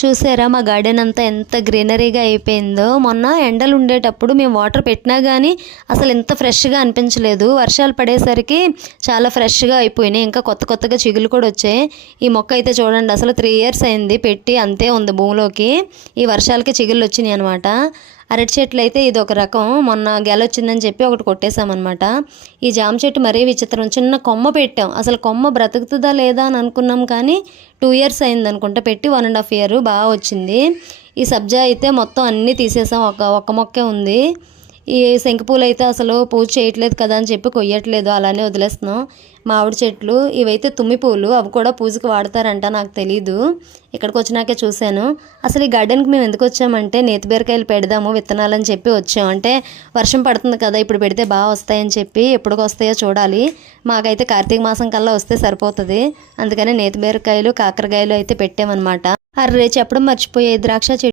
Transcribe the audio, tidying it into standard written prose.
చూసారా మా గార్డెన్ అంతా ఎంత గ్రీనరీగా అయిపోయిందో. మొన్న ఎండలు ఉండేటప్పుడు మేము వాటర్ పెట్టినా కానీ అసలు ఎంత ఫ్రెష్గా అనిపించలేదు. వర్షాలు పడేసరికి చాలా ఫ్రెష్గా అయిపోయినాయి. ఇంకా కొత్త కొత్తగా చిగులు కూడా వచ్చాయి. ఈ మొక్క అయితే చూడండి, అసలు 3 years అయింది పెట్టి, అంతే ఉంది భూమిలోకి. ఈ వర్షాలకి చిగుళ్ళు వచ్చినాయి అనమాట. అరటి చెట్లు అయితే ఇది ఒక రకం. మొన్న గెలొచ్చిందని చెప్పి ఒకటి కొట్టేసామన్నమాట. ఈ జామ చెట్టు మరీ విచిత్రం. చిన్న కొమ్మ పెట్టాం, అసలు కొమ్మ బ్రతుకుతుందా లేదా అని అనుకున్నాం, కానీ 2 years అయింది అనుకుంటా పెట్టి. 1.5 year బాగా వచ్చింది. ఈ సబ్జా అయితే మొత్తం అన్నీ తీసేసాం, ఒక్క మొక్కే ఉంది. ఈ శంకుపూలు అయితే అసలు పూజ చేయట్లేదు కదా అని చెప్పి కొయ్యట్లేదు, అలానే వదిలేస్తున్నాం. మామిడి చెట్లు ఇవైతే తుమ్మి పూలు, అవి కూడా పూజకి వాడతారంట, నాకు తెలీదు. ఇక్కడికి వచ్చినాకే చూశాను. అసలు ఈ గార్డెన్కి మేము ఎందుకు వచ్చామంటే నేతి బీరకాయలు పెడదాము విత్తనాలని చెప్పి వచ్చాం. అంటే వర్షం పడుతుంది కదా, ఇప్పుడు పెడితే బాగా వస్తాయని చెప్పి. ఎప్పటికి వస్తాయో చూడాలి. మాకైతే కార్తీక మాసం కల్లా వస్తే సరిపోతుంది. అందుకని నేతి బీరకాయలు కాకరకాయలు అయితే పెట్టామన్నమాట. అర్రే చెప్పడం మర్చిపోయాయి, ద్రాక్ష చెట్టు